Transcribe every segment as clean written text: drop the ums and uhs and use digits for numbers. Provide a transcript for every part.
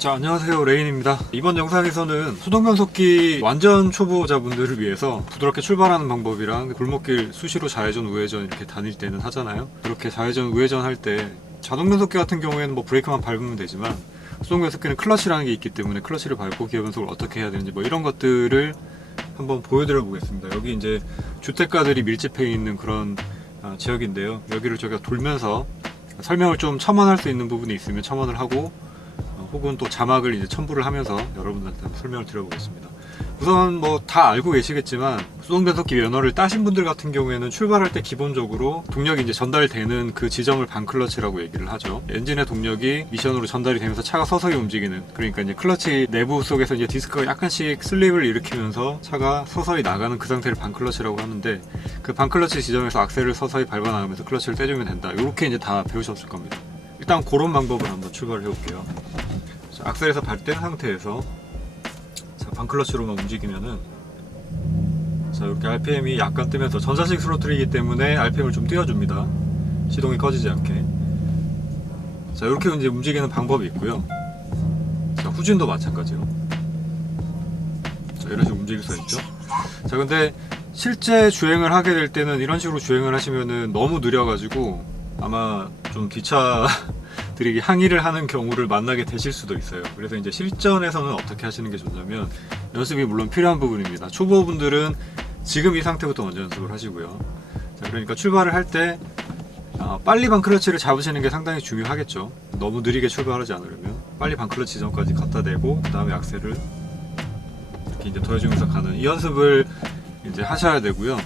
자, 안녕하세요, 레인입니다. 이번 영상에서는 수동변속기 완전 초보자분들을 위해서 부드럽게 출발하는 방법이랑 골목길 수시로 좌회전 우회전 이렇게 다닐 때는 하잖아요. 그렇게 좌회전 우회전 할 때 자동변속기 같은 경우에는 뭐 브레이크만 밟으면 되지만 수동변속기는 클러치라는 게 있기 때문에 클러치를 밟고 기어 변속을 어떻게 해야 되는지 뭐 이런 것들을 한번 보여드려 보겠습니다. 여기 이제 주택가들이 밀집해 있는 그런 지역인데요. 여기를 저희가 돌면서 설명을 좀 첨언할 수 있는 부분이 있으면 첨언을 하고 혹은 또 자막을 이제 첨부를 하면서 여러분들한테 설명을 드려보겠습니다. 우선 뭐 다 알고 계시겠지만 수동변속기 면허를 따신 분들 같은 경우에는 출발할 때 기본적으로 동력이 이제 전달되는 그 지점을 반클러치라고 얘기를 하죠. 엔진의 동력이 미션으로 전달이 되면서 차가 서서히 움직이는, 그러니까 이제 클러치 내부 속에서 이제 디스크가 약간씩 슬립을 일으키면서 차가 서서히 나가는 그 상태를 반클러치라고 하는데, 그 반클러치 지점에서 악셀을 서서히 밟아 나가면서 클러치를 떼주면 된다. 이렇게 이제 다 배우셨을 겁니다. 일단 그런 방법을 한번 출발을 해볼게요. 자, 악셀에서 밟된 상태에서 자, 반클러치로만 움직이면은 자, 이렇게 RPM이 약간 뜨면서 전자식 스로틀이기 때문에 RPM을 좀 띄워줍니다. 시동이 꺼지지 않게. 자, 이렇게 이제 움직이는 방법이 있고요. 자, 후진도 마찬가지요. 자, 이런 식으로 움직일 수 있죠. 자, 근데 실제 주행을 하게 될 때는 이런 식으로 주행을 하시면은 너무 느려가지고 아마 좀 기차들이 항의를 하는 경우를 만나게 되실 수도 있어요. 그래서 이제 실전에서는 어떻게 하시는 게 좋냐면, 연습이 물론 필요한 부분입니다. 초보분들은 지금 이 상태부터 먼저 연습을 하시고요. 자, 그러니까 출발을 할 때 빨리 반클러치를 잡으시는 게 상당히 중요하겠죠. 너무 느리게 출발하지 않으려면 빨리 반클러치 지점까지 갖다 대고 그 다음에 악셀을 이렇게 이제 더해주면서 가는 이 연습을 이제 하셔야 되고요.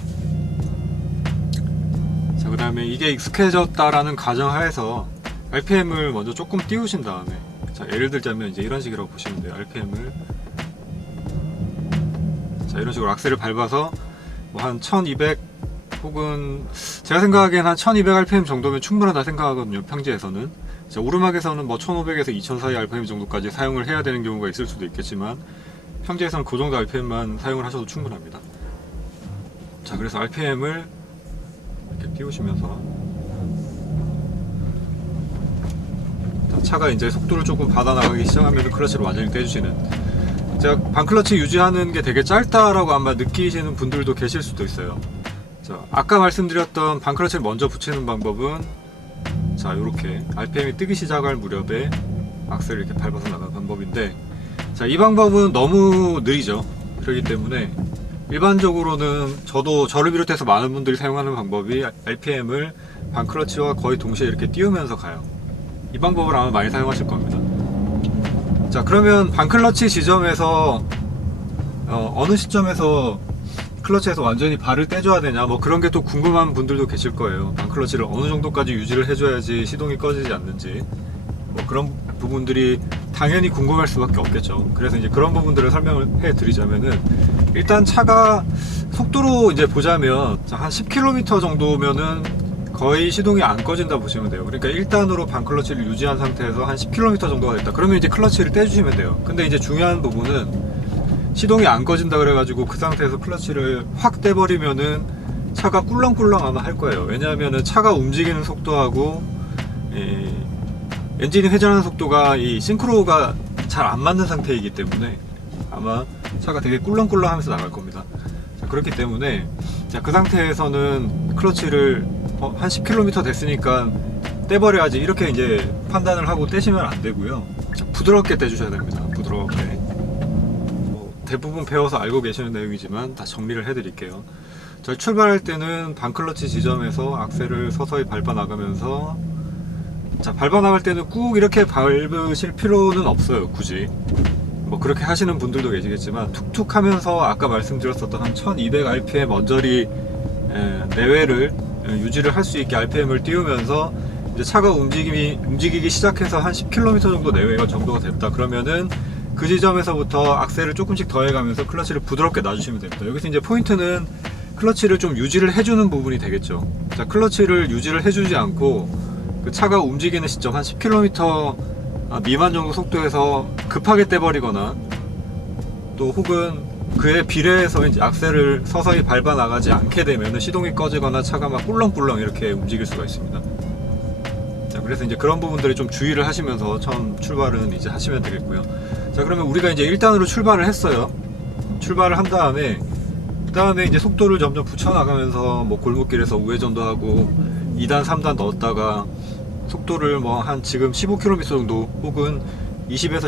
자, 그 다음에 이게 익숙해졌다라는 가정하에서 RPM을 먼저 조금 띄우신 다음에, 자, 예를 들자면 이제 이런 식이라고 보시면 돼요. RPM을 자, 이런 식으로 악셀을 밟아서 뭐 한 1200 혹은 제가 생각하기엔 한 1200rpm 정도면 충분하다 생각하거든요. 평지에서는. 자, 오르막에서는 뭐 1500에서 2000 사이 rpm 정도까지 사용을 해야 되는 경우가 있을 수도 있겠지만 평지에서는 그 정도 rpm만 사용을 하셔도 충분합니다. 자, 그래서 rpm을 이렇게 띄우시면서 차가 이제 속도를 조금 받아 나가기 시작하면 클러치를 완전히 떼주시는, 제가 반클러치 유지하는 게 되게 짧다라고 아마 느끼시는 분들도 계실 수도 있어요. 자, 아까 말씀드렸던 반클러치를 먼저 붙이는 방법은 자, 요렇게 RPM이 뜨기 시작할 무렵에 악셀을 이렇게 밟아서 나가는 방법인데, 자, 이 방법은 너무 느리죠. 그렇기 때문에 일반적으로는 저를 비롯해서 많은 분들이 사용하는 방법이 RPM을 반클러치와 거의 동시에 이렇게 띄우면서 가요. 이 방법을 아마 많이 사용하실 겁니다. 자, 그러면 반클러치 지점에서 어느 시점에서 클러치에서 완전히 발을 떼줘야 되냐, 뭐 그런 게 또 궁금한 분들도 계실 거예요. 반클러치를 어느 정도까지 유지를 해줘야지 시동이 꺼지지 않는지, 뭐 그런 부분들이 당연히 궁금할 수밖에 없겠죠. 그래서 이제 그런 부분들을 설명을 해 드리자면은, 일단 차가 속도로 이제 보자면 한 10km 정도면은 거의 시동이 안 꺼진다 보시면 돼요. 그러니까 1단으로 반클러치를 유지한 상태에서 한 10km 정도가 됐다. 그러면 이제 클러치를 떼주시면 돼요. 근데 이제 중요한 부분은 시동이 안 꺼진다 그래가지고 그 상태에서 클러치를 확 떼버리면은 차가 꿀렁꿀렁 아마 할 거예요. 왜냐하면은 차가 움직이는 속도하고 엔진이 회전하는 속도가 이 싱크로가 잘 안 맞는 상태이기 때문에 아마 차가 되게 꿀렁꿀렁 하면서 나갈 겁니다. 자, 그렇기 때문에 자, 그 상태에서는 클러치를 한 10km 됐으니까 떼버려야지 이렇게 이제 판단을 하고 떼시면 안 되고요. 자, 부드럽게 떼주셔야 됩니다. 부드럽게. 대부분 배워서 알고 계시는 내용이지만 다 정리를 해드릴게요. 자, 출발할 때는 반클러치 지점에서 악셀을 서서히 밟아 나가면서, 자, 밟아 나갈 때는 꾹 이렇게 밟으실 필요는 없어요. 굳이 뭐 그렇게 하시는 분들도 계시겠지만 툭툭 하면서 아까 말씀드렸었던 한 1200rpm 언저리 내외를 유지를 할 수 있게 RPM을 띄우면서 이제 차가 움직이기 시작해서 한 10km 정도 내외 정도가 됐다 그러면은 그 지점에서부터 악셀을 조금씩 더해가면서 클러치를 부드럽게 놔주시면 됩니다. 여기서 이제 포인트는 클러치를 좀 유지를 해주는 부분이 되겠죠. 자, 클러치를 유지를 해주지 않고 그 차가 움직이는 시점 한 10km 미만 정도 속도에서 급하게 떼버리거나 또 혹은 그에 비례해서 이제 악셀을 서서히 밟아 나가지 않게 되면 시동이 꺼지거나 차가 막 꿀렁꿀렁 이렇게 움직일 수가 있습니다. 자, 그래서 이제 그런 부분들에 좀 주의를 하시면서 처음 출발은 이제 하시면 되겠고요. 자, 그러면 우리가 이제 1단으로 출발을 했어요. 출발을 한 다음에 그다음에 이제 속도를 점점 붙여나가면서 뭐 골목길에서 우회전도 하고 2단, 3단 넣었다가 속도를 뭐 한 지금 15km 정도 혹은 20에서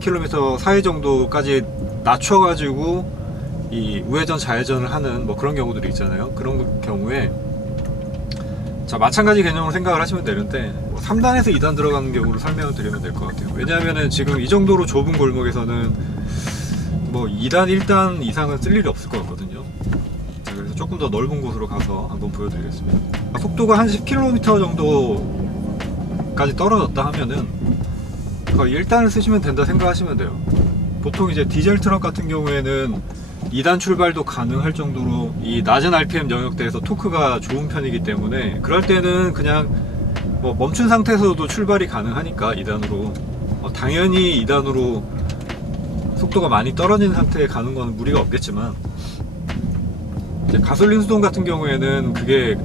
15km 사이 정도까지 낮춰가지고 이 우회전 좌회전을 하는 뭐 그런 경우들이 있잖아요. 그런 경우에 자, 마찬가지 개념으로 생각을 하시면 되는데 뭐 3단에서 2단 들어가는 경우를 설명을 드리면 될 것 같아요. 왜냐하면은 지금 이 정도로 좁은 골목에서는 뭐 2단, 1단 이상은 쓸 일이 없을 것 같거든요. 자, 그래서 조금 더 넓은 곳으로 가서 한번 보여드리겠습니다. 속도가 한 10km 정도까지 떨어졌다 하면은 거의 1단을 쓰시면 된다 생각하시면 돼요. 보통 이제 디젤 트럭 같은 경우에는 2단 출발도 가능할 정도로 이 낮은 RPM 영역대에서 토크가 좋은 편이기 때문에 그럴 때는 그냥 뭐 멈춘 상태에서도 출발이 가능하니까 2단으로 당연히 2단으로 속도가 많이 떨어진 상태에 가는 건 무리가 없겠지만 이제 가솔린 수동 같은 경우에는 그게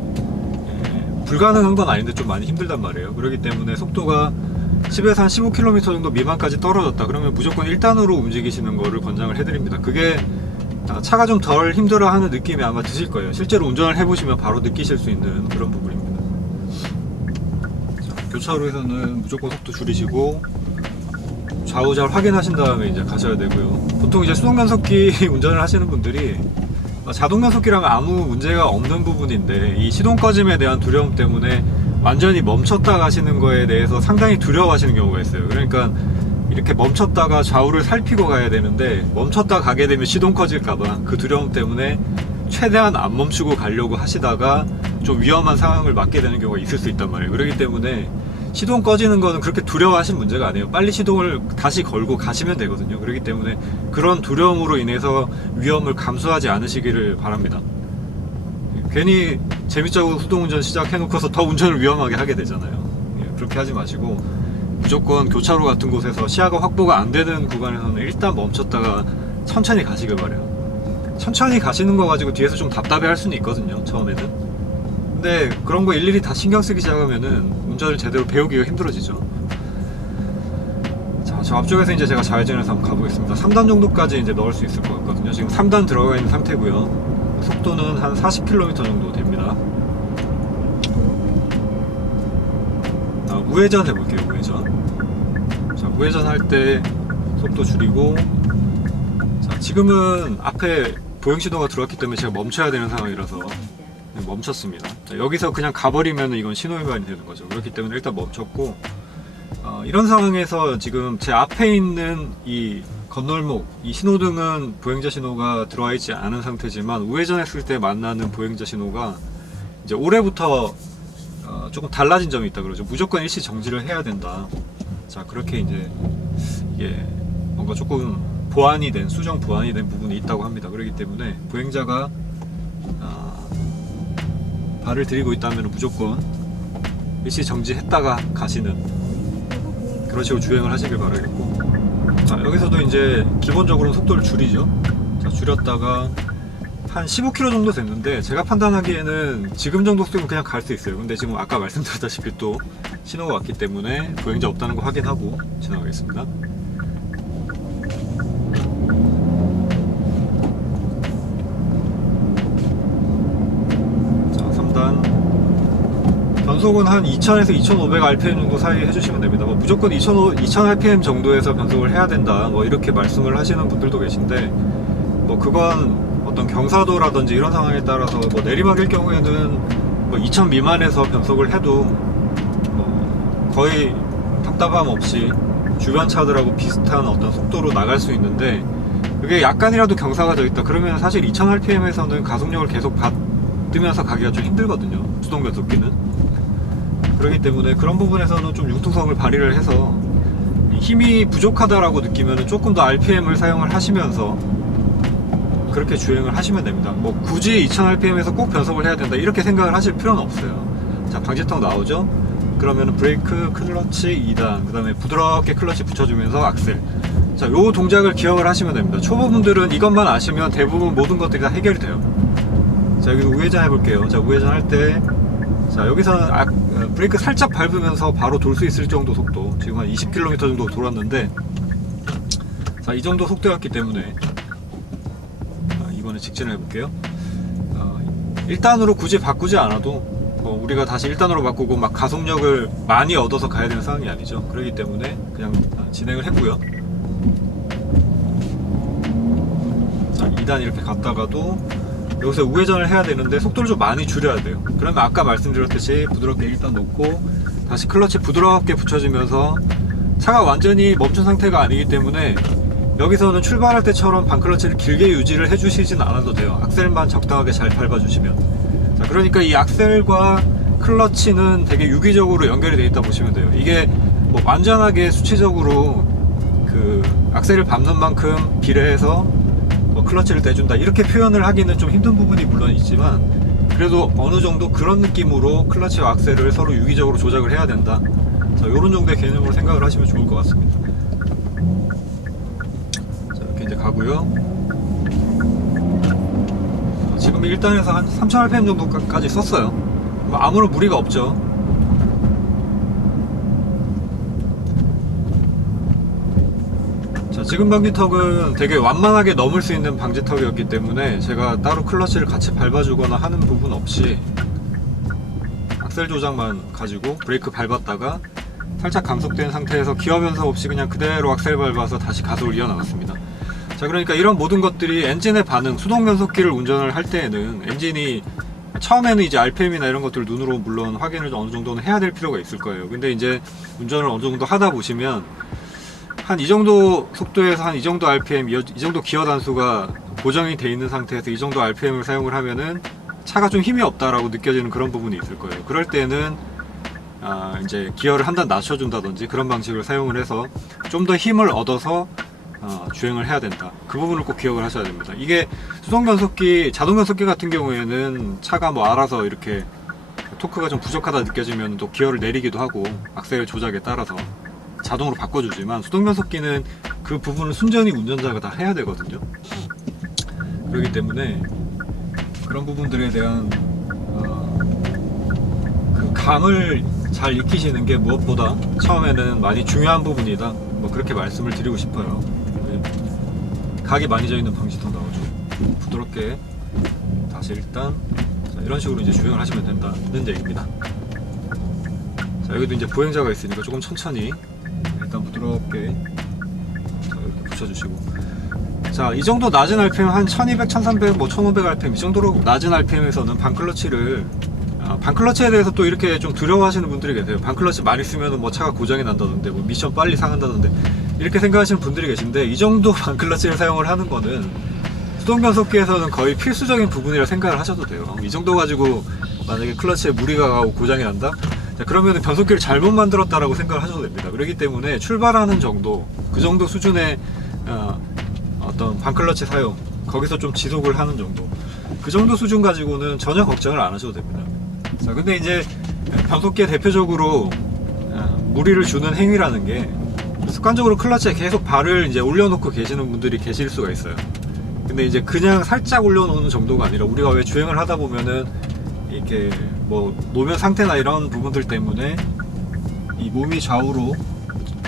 불가능한 건 아닌데 좀 많이 힘들단 말이에요. 그렇기 때문에 속도가 10에서 한 15km 정도 미만까지 떨어졌다 그러면 무조건 1단으로 움직이시는 거를 권장을 해드립니다. 그게 차가 좀 덜 힘들어하는 느낌이 아마 드실 거예요. 실제로 운전을 해보시면 바로 느끼실 수 있는 그런 부분입니다. 자, 교차로에서는 무조건 속도 줄이시고 좌우 잘 확인하신 다음에 이제 가셔야 되고요. 보통 이제 수동 변속기 운전을 하시는 분들이 자동 변속기라면 아무 문제가 없는 부분인데 이 시동 꺼짐에 대한 두려움 때문에 완전히 멈췄다 가시는 거에 대해서 상당히 두려워하시는 경우가 있어요. 그러니까 이렇게 멈췄다가 좌우를 살피고 가야 되는데 멈췄다 가게 되면 시동 꺼질까봐 그 두려움 때문에 최대한 안 멈추고 가려고 하시다가 좀 위험한 상황을 맞게 되는 경우가 있을 수 있단 말이에요. 그렇기 때문에 시동 꺼지는 거는 그렇게 두려워하신 문제가 아니에요. 빨리 시동을 다시 걸고 가시면 되거든요. 그렇기 때문에 그런 두려움으로 인해서 위험을 감수하지 않으시기를 바랍니다. 괜히 재밌자고 수동운전 시작해놓고서 더 운전을 위험하게 하게 되잖아요. 그렇게 하지 마시고 무조건 교차로 같은 곳에서 시야가 확보가 안 되는 구간에서는 일단 멈췄다가 천천히 가시길 바래요. 천천히 가시는 거 가지고 뒤에서 좀 답답해 할 수는 있거든요, 처음에는. 근데 그런 거 일일이 다 신경 쓰기 시작하면은 운전을 제대로 배우기가 힘들어지죠. 자, 저 앞쪽에서 이제 제가 좌회전해서 한번 가보겠습니다. 3단 정도까지 이제 넣을 수 있을 것 같거든요. 지금 3단 들어가 있는 상태고요. 속도는 한 40km 정도 됩니다. 우회전 해볼게요. 우회전. 자, 우회전 할 때 속도 줄이고 자, 지금은 앞에 보행신호가 들어왔기 때문에 제가 멈춰야 되는 상황이라서 멈췄습니다. 자, 여기서 그냥 가버리면 이건 신호위반이 되는 거죠. 그렇기 때문에 일단 멈췄고 이런 상황에서 지금 제 앞에 있는 이 건널목, 이 신호등은 보행자 신호가 들어와 있지 않은 상태지만 우회전했을 때 만나는 보행자 신호가 이제 올해부터 조금 달라진 점이 있다 그러죠. 무조건 일시 정지를 해야 된다. 자, 그렇게 이제 이게 뭔가 조금 보완이 된, 수정 보완이 된 부분이 있다고 합니다. 그렇기 때문에 보행자가 발을 들이고 있다면 무조건 일시 정지했다가 가시는 그런 식으로 주행을 하시길 바라겠고, 자, 여기서도 이제 기본적으로 속도를 줄이죠. 자, 줄였다가 한 15km 정도 됐는데 제가 판단하기에는 지금 정도 속도면 그냥 갈 수 있어요. 근데 지금 아까 말씀드렸다시피 또 신호가 왔기 때문에 보행자 없다는 거 확인하고 지나가겠습니다. 자, 3단 변속은 한 2000에서 2500 rpm 정도 사이 해주시면 됩니다. 뭐 무조건 2000 rpm 정도에서 변속을 해야 된다 뭐 이렇게 말씀을 하시는 분들도 계신데 뭐 그건 어떤 경사도라든지 이런 상황에 따라서 뭐 내리막일 경우에는 뭐 2000 미만에서 변속을 해도 뭐 거의 답답함 없이 주변 차들하고 비슷한 어떤 속도로 나갈 수 있는데 그게 약간이라도 경사가 져 있다 그러면 사실 2000rpm에서는 가속력을 계속 받으면서 가기가 좀 힘들거든요, 수동 변속기는. 그렇기 때문에 그런 부분에서는 좀 융통성을 발휘를 해서 힘이 부족하다라고 느끼면 조금 더 RPM을 사용을 하시면서 그렇게 주행을 하시면 됩니다. 뭐 굳이 2000rpm에서 꼭 변속을 해야 된다 이렇게 생각을 하실 필요는 없어요. 자, 방지턱 나오죠? 그러면 브레이크, 클러치 2단, 그 다음에 부드럽게 클러치 붙여주면서 악셀. 자, 요 동작을 기억을 하시면 됩니다. 초보분들은 이것만 아시면 대부분 모든 것들이 다 해결이 돼요. 자, 여기 우회전 해볼게요. 자, 우회전 할 때, 자, 여기서는 브레이크 살짝 밟으면서 바로 돌 수 있을 정도 속도, 지금 한 20km 정도 돌았는데, 자, 이 정도 속도였기 때문에 이번에 직진을 해볼게요. 1단으로 굳이 바꾸지 않아도 우리가 다시 1단으로 바꾸고 막 가속력을 많이 얻어서 가야 되는 상황이 아니죠. 그렇기 때문에 그냥 진행을 했고요. 자, 2단 이렇게 갔다가도 여기서 우회전을 해야 되는데 속도를 좀 많이 줄여야 돼요. 그러면 아까 말씀드렸듯이 부드럽게 1단 놓고 다시 클러치 부드럽게 붙여주면서 차가 완전히 멈춘 상태가 아니기 때문에 여기서는 출발할 때처럼 반클러치를 길게 유지를 해주시진 않아도 돼요. 악셀만 적당하게 잘 밟아주시면. 자, 그러니까 이 악셀과 클러치는 되게 유기적으로 연결이 되어 있다 보시면 돼요. 이게 뭐 완전하게 수치적으로 그 악셀을 밟는 만큼 비례해서 뭐 클러치를 떼준다 이렇게 표현을 하기는 좀 힘든 부분이 물론 있지만, 그래도 어느 정도 그런 느낌으로 클러치와 악셀을 서로 유기적으로 조작을 해야 된다. 자, 요런 정도의 개념으로 생각을 하시면 좋을 것 같습니다. 이제 가고요. 지금 1단에서 한 3000rpm 정도까지 썼어요. 뭐 아무런 무리가 없죠. 자, 지금 방지턱은 되게 완만하게 넘을 수 있는 방지턱이었기 때문에 제가 따로 클러치를 같이 밟아주거나 하는 부분 없이 악셀 조작만 가지고 브레이크 밟았다가 살짝 감속된 상태에서 기어 변속 없이 그냥 그대로 악셀 밟아서 다시 가속을 이어나갔습니다. 자, 그러니까 이런 모든 것들이 엔진의 반응, 수동 변속기를 운전을 할 때에는 엔진이 처음에는 이제 RPM이나 이런 것들 눈으로 물론 확인을 어느 정도는 해야 될 필요가 있을 거예요. 근데 이제 운전을 어느 정도 하다 보시면 한 이 정도 속도에서 한 이 정도 RPM, 이 정도 기어 단수가 고정이 돼 있는 상태에서 이 정도 RPM을 사용을 하면은 차가 좀 힘이 없다라고 느껴지는 그런 부분이 있을 거예요. 그럴 때는 이제 기어를 한 단 낮춰준다든지 그런 방식을 사용을 해서 좀 더 힘을 얻어서 주행을 해야 된다. 그 부분을 꼭 기억을 하셔야 됩니다. 이게 수동 변속기, 자동 변속기 같은 경우에는 차가 뭐 알아서 이렇게 토크가 좀 부족하다 느껴지면 또 기어를 내리기도 하고 악셀 조작에 따라서 자동으로 바꿔주지만, 수동 변속기는 그 부분을 순전히 운전자가 다 해야 되거든요. 그렇기 때문에 그런 부분들에 대한 그 감을 잘 익히시는 게 무엇보다 처음에는 많이 중요한 부분이다. 뭐 그렇게 말씀을 드리고 싶어요. 각이 많이 져 있는 방지턱 나오죠. 부드럽게 다시 일단 이런 식으로 이제 주행을 하시면 된다는 얘기입니다. 자, 여기도 이제 보행자가 있으니까 조금 천천히 일단 부드럽게 이렇게 붙여주시고, 자, 이 정도 낮은 RPM 한 1200, 1300, 뭐 1500rpm 이 정도로 낮은 RPM에서는 반클러치를 반클러치에 대해서 또 이렇게 좀 두려워하시는 분들이 계세요. 반클러치 많이 쓰면 뭐 차가 고장이 난다던데, 뭐 미션 빨리 상한다던데 이렇게 생각하시는 분들이 계신데, 이 정도 반클러치를 사용을 하는 거는 수동 변속기에서는 거의 필수적인 부분이라 생각을 하셔도 돼요. 이 정도 가지고 만약에 클러치에 무리가 가고 고장이 난다? 자, 그러면 변속기를 잘못 만들었다라고 생각을 하셔도 됩니다. 그렇기 때문에 출발하는 정도, 그 정도 수준의 어떤 반클러치 사용, 거기서 좀 지속을 하는 정도, 그 정도 수준 가지고는 전혀 걱정을 안 하셔도 됩니다. 자, 근데 이제 변속기에 대표적으로 무리를 주는 행위라는 게, 습관적으로 클러치에 계속 발을 이제 올려놓고 계시는 분들이 계실 수가 있어요. 근데 이제 그냥 살짝 올려놓는 정도가 아니라, 우리가 왜 주행을 하다 보면은 이렇게 뭐 노면 상태나 이런 부분들 때문에 이 몸이 좌우로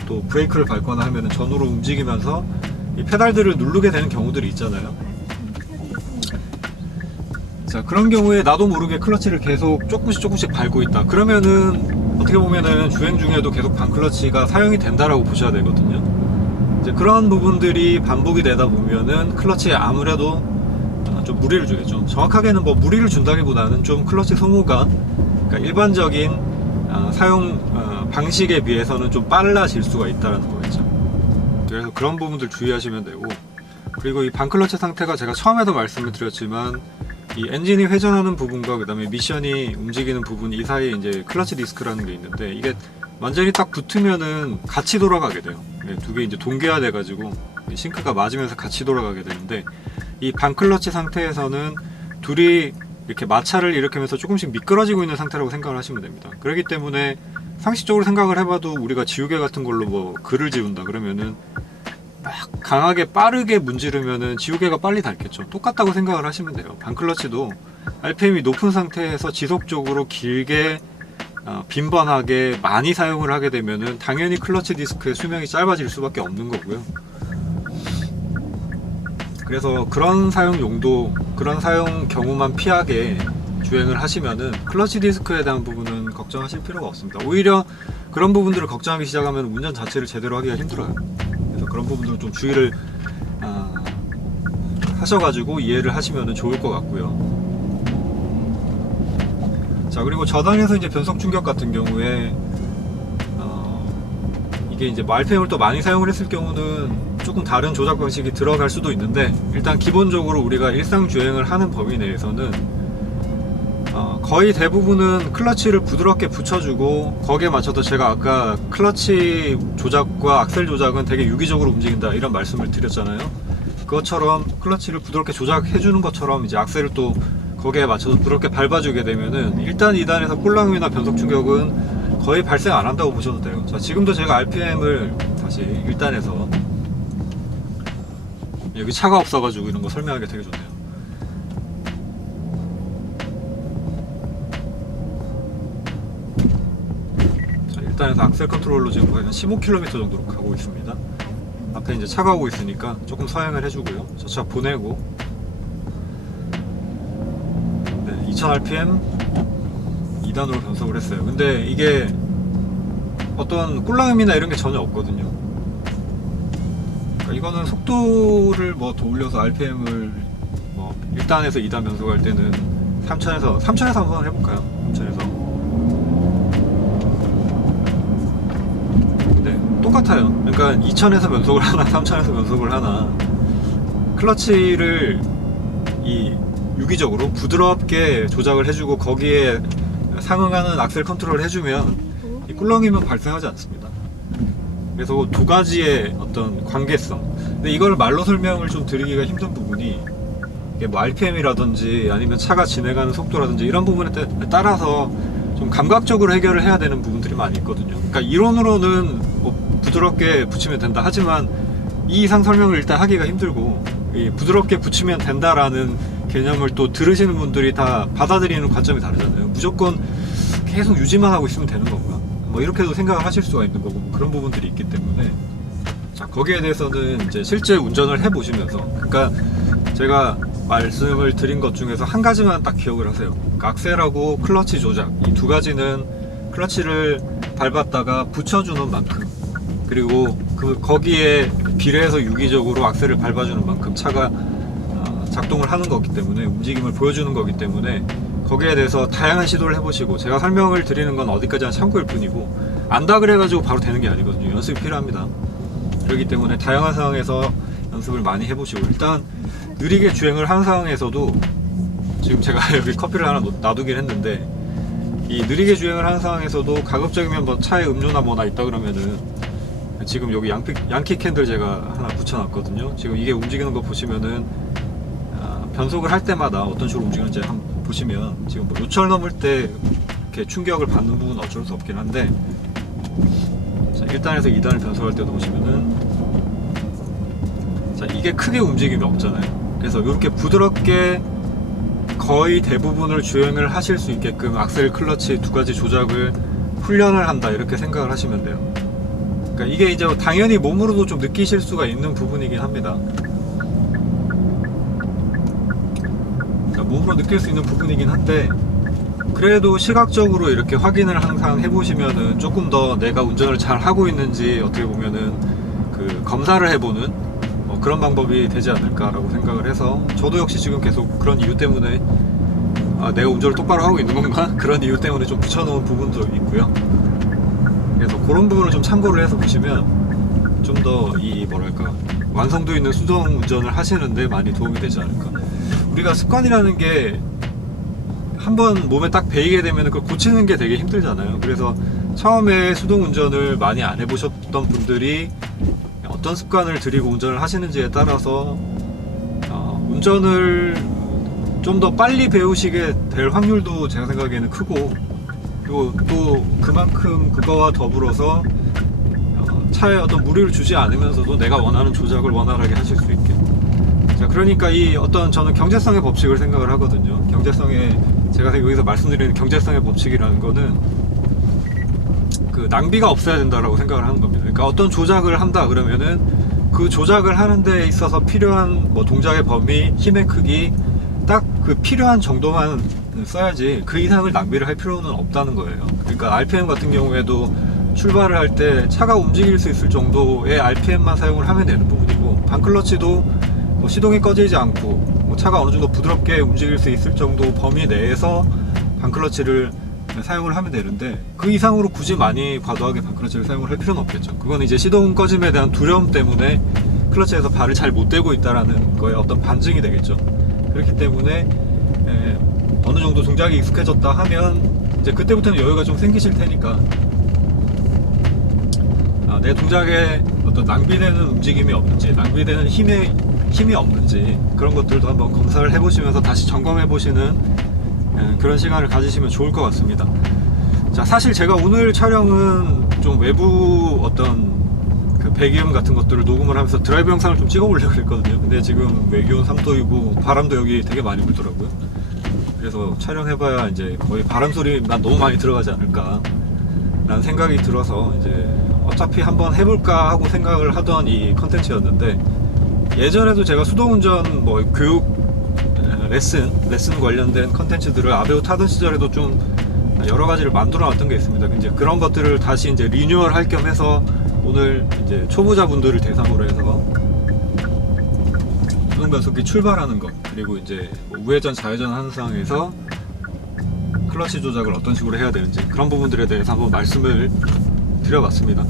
또 브레이크를 밟거나 하면은 전후로 움직이면서 이 페달들을 누르게 되는 경우들이 있잖아요. 자, 그런 경우에 나도 모르게 클러치를 계속 조금씩 밟고 있다. 그러면은 어떻게 보면은 주행 중에도 계속 반클러치가 사용이 된다라고 보셔야 되거든요. 이제 그런 부분들이 반복이 되다 보면은 클러치에 아무래도 좀 무리를 주겠죠. 정확하게는 뭐 무리를 준다기보다는 좀 클러치 소모가, 그러니까 일반적인 사용 방식에 비해서는 좀 빨라질 수가 있다는 거겠죠. 그래서 그런 부분들 주의하시면 되고, 그리고 이 반클러치 상태가 제가 처음에도 말씀을 드렸지만 이 엔진이 회전하는 부분과 그 다음에 미션이 움직이는 부분, 이 사이에 이제 클러치 디스크라는 게 있는데, 이게 완전히 딱 붙으면은 같이 돌아가게 돼요. 두 개 이제 동계화돼 가지고 싱크가 맞으면서 같이 돌아가게 되는데, 이 반클러치 상태에서는 둘이 이렇게 마찰을 일으키면서 조금씩 미끄러지고 있는 상태라고 생각을 하시면 됩니다. 그렇기 때문에 상식적으로 생각을 해봐도 우리가 지우개 같은 걸로 뭐 글을 지운다 그러면은 막 강하게 빠르게 문지르면은 지우개가 빨리 닳겠죠. 똑같다고 생각을 하시면 돼요. 반클러치도 RPM이 높은 상태에서 지속적으로 길게 빈번하게 많이 사용을 하게 되면은 당연히 클러치 디스크의 수명이 짧아질 수밖에 없는 거고요. 그래서 그런 사용 용도, 그런 사용 경우만 피하게 주행을 하시면은 클러치 디스크에 대한 부분은 걱정하실 필요가 없습니다. 오히려 그런 부분들을 걱정하기 시작하면 운전 자체를 제대로 하기가 힘들어요. 그래서 그런 부분들은 좀 주의를 하셔가지고 이해를 하시면 좋을 것 같고요. 자, 그리고 저당에서 이제 변속 충격 같은 경우에 이게 이제 RPM을 또 많이 사용을 했을 경우는 조금 다른 조작 방식이 들어갈 수도 있는데, 일단 기본적으로 우리가 일상 주행을 하는 범위 내에서는 거의 대부분은 클러치를 부드럽게 붙여주고, 거기에 맞춰서 제가 아까 클러치 조작과 악셀 조작은 되게 유기적으로 움직인다 이런 말씀을 드렸잖아요. 그것처럼 클러치를 부드럽게 조작해주는 것처럼 이제 악셀을 또 거기에 맞춰서 부드럽게 밟아주게 되면은 1단, 2단에서 꼴랑음이나 변속 충격은 거의 발생 안 한다고 보셔도 돼요. 자, 지금도 제가 RPM을 다시 1단에서, 여기 차가 없어가지고 이런 거 설명하기 되게 좋네요. 자, 1단에서 악셀 컨트롤로 지금 거의 한 15km 정도로 가고 있습니다. 앞에 이제 차가 오고 있으니까 조금 서행을 해주고요. 저 차 보내고, 네, 2000rpm 2단으로 변속을 했어요. 근데 이게 어떤 꿀랑음이나 이런 게 전혀 없거든요. 그러니까 이거는 속도를 뭐 더 올려서 RPM을 뭐 1단에서 2단 변속할 때는 3000에서 한번 해볼까요? 3000에서. 네, 똑같아요. 그러니까 2000에서 변속을 하나 3000에서 변속을 하나, 클러치를 이 유기적으로 부드럽게 조작을 해주고 거기에 상응하는 악셀 컨트롤을 해주면 이 꿀렁이면 발생하지 않습니다. 그래서 두 가지의 어떤 관계성, 근데 이걸 말로 설명을 좀 드리기가 힘든 부분이, 이게 뭐 RPM이라든지 아니면 차가 진행하는 속도라든지 이런 부분에 따라서 좀 감각적으로 해결을 해야 되는 부분들이 많이 있거든요. 그러니까 이론으로는 뭐 부드럽게 붙이면 된다 하지만 이 이상 설명을 일단 하기가 힘들고, 이 부드럽게 붙이면 된다라는 개념을 또 들으시는 분들이 다 받아들이는 관점이 다르잖아요. 무조건 계속 유지만 하고 있으면 되는 건가? 뭐 이렇게도 생각을 하실 수가 있는 거고, 그런 부분들이 있기 때문에, 자, 거기에 대해서는 이제 실제 운전을 해보시면서, 그러니까 제가 말씀을 드린 것 중에서 한 가지만 딱 기억을 하세요. 그러니까 악셀하고 클러치 조작, 이 두 가지는 클러치를 밟았다가 붙여주는 만큼, 그리고 거기에 비례해서 유기적으로 악셀을 밟아주는 만큼 차가 작동을 하는 거기 때문에, 움직임을 보여주는 거기 때문에, 거기에 대해서 다양한 시도를 해보시고, 제가 설명을 드리는 건 어디까지나 참고일 뿐이고, 안다 그래가지고 바로 되는 게 아니거든요. 연습이 필요합니다. 그렇기 때문에 다양한 상황에서 연습을 많이 해보시고, 일단 느리게 주행을 하는 상황에서도, 지금 제가 여기 커피를 하나 놔두긴 했는데, 이 느리게 주행을 하는 상황에서도 가급적이면 뭐 차에 음료나 뭐나 있다 그러면은, 지금 여기 양키 캔들 제가 하나 붙여놨거든요. 지금 이게 움직이는 거 보시면은 변속을 할 때마다 어떤 식으로 움직이는지 한번 보시면, 지금 뭐 요철 넘을 때 이렇게 충격을 받는 부분은 어쩔 수 없긴 한데, 자, 1단에서 2단을 변속할 때도 보시면은, 자, 이게 크게 움직임이 없잖아요. 그래서 이렇게 부드럽게 거의 대부분을 주행을 하실 수 있게끔 악셀, 클러치 두 가지 조작을 훈련을 한다, 이렇게 생각을 하시면 돼요. 그러니까 이게 이제 당연히 몸으로도 좀 느끼실 수가 있는 부분이긴 합니다. 몸으로 느낄 수 있는 부분이긴 한데, 그래도 시각적으로 이렇게 확인을 항상 해보시면은 조금 더 내가 운전을 잘 하고 있는지 어떻게 보면은 그 검사를 해보는 그런 방법이 되지 않을까라고 생각을 해서, 저도 역시 지금 계속 그런 이유 때문에 내가 운전을 똑바로 하고 있는 건가? 그런 이유 때문에 좀 붙여놓은 부분도 있고요. 그래서 그런 부분을 좀 참고를 해서 보시면 좀 더 이 뭐랄까 완성도 있는 수동 운전을 하시는데 많이 도움이 되지 않을까. 우리가 습관이라는 게 한번 몸에 딱 배이게 되면 그걸 고치는 게 되게 힘들잖아요. 그래서 처음에 수동 운전을 많이 안 해보셨던 분들이 어떤 습관을 들이고 운전을 하시는지에 따라서 운전을 좀 더 빨리 배우시게 될 확률도 제가 생각에는 크고, 그리고 또 그만큼 그거와 더불어서 차에 어떤 무리를 주지 않으면서도 내가 원하는 조작을 원활하게 하실 수 있게. 자, 그러니까 이 어떤, 저는 경제성의 법칙을 생각을 하거든요. 경제성의, 제가 여기서 말씀드리는 경제성의 법칙이라는 거는 그 낭비가 없어야 된다라고 생각을 하는 겁니다. 그러니까 어떤 조작을 한다 그러면은 그 조작을 하는 데 있어서 필요한 뭐 동작의 범위, 힘의 크기 딱 그 필요한 정도만 써야지 그 이상을 낭비를 할 필요는 없다는 거예요. 그러니까 RPM 같은 경우에도 출발을 할 때 차가 움직일 수 있을 정도의 RPM만 사용을 하면 되는 부분이고, 반클러치도 뭐 시동이 꺼지지 않고 뭐 차가 어느 정도 부드럽게 움직일 수 있을 정도 범위 내에서 반클러치를 사용을 하면 되는데, 그 이상으로 굳이 많이 과도하게 반클러치를 사용을 할 필요는 없겠죠. 그건 이제 시동 꺼짐에 대한 두려움 때문에 클러치에서 발을 잘 못 대고 있다라는 거에 어떤 반증이 되겠죠. 그렇기 때문에 어느 정도 동작이 익숙해졌다 하면 이제 그때부터는 여유가 좀 생기실 테니까 내 동작에 어떤 낭비되는 움직임이 없는지, 낭비되는 힘이 없는지 그런 것들도 한번 검사를 해보시면서 다시 점검해 보시는 그런 시간을 가지시면 좋을 것 같습니다. 자, 사실 제가 오늘 촬영은 좀 외부 어떤 그 배기음 같은 것들을 녹음을 하면서 드라이브 영상을 좀 찍어보려고 했거든요. 근데 지금 외기온 3도이고 바람도 여기 되게 많이 불더라고요. 그래서 촬영해봐야 이제 거의 바람 소리만 너무 많이 들어가지 않을까 라는 생각이 들어서 이제 어차피 한번 해볼까 하고 생각을 하던 이 컨텐츠였는데, 예전에도 제가 수동운전 뭐 교육 레슨 관련된 컨텐츠들을 아베오 타던 시절에도 좀 여러 가지를 만들어 놨던 게 있습니다. 이제 그런 것들을 다시 이제 리뉴얼 할 겸 해서 오늘 이제 초보자분들을 대상으로 해서 수동 변속기 출발하는 것, 그리고 이제 뭐 우회전 좌회전 하는 상황에서 클러치 조작을 어떤 식으로 해야 되는지 그런 부분들에 대해서 한번 말씀을 드려봤습니다.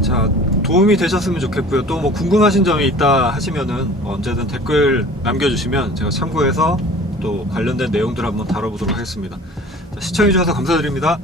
자, 도움이 되셨으면 좋겠고요. 또 뭐 궁금하신 점이 있다 하시면은 언제든 댓글 남겨주시면 제가 참고해서 또 관련된 내용들 한번 다뤄보도록 하겠습니다. 자, 시청해주셔서 감사드립니다.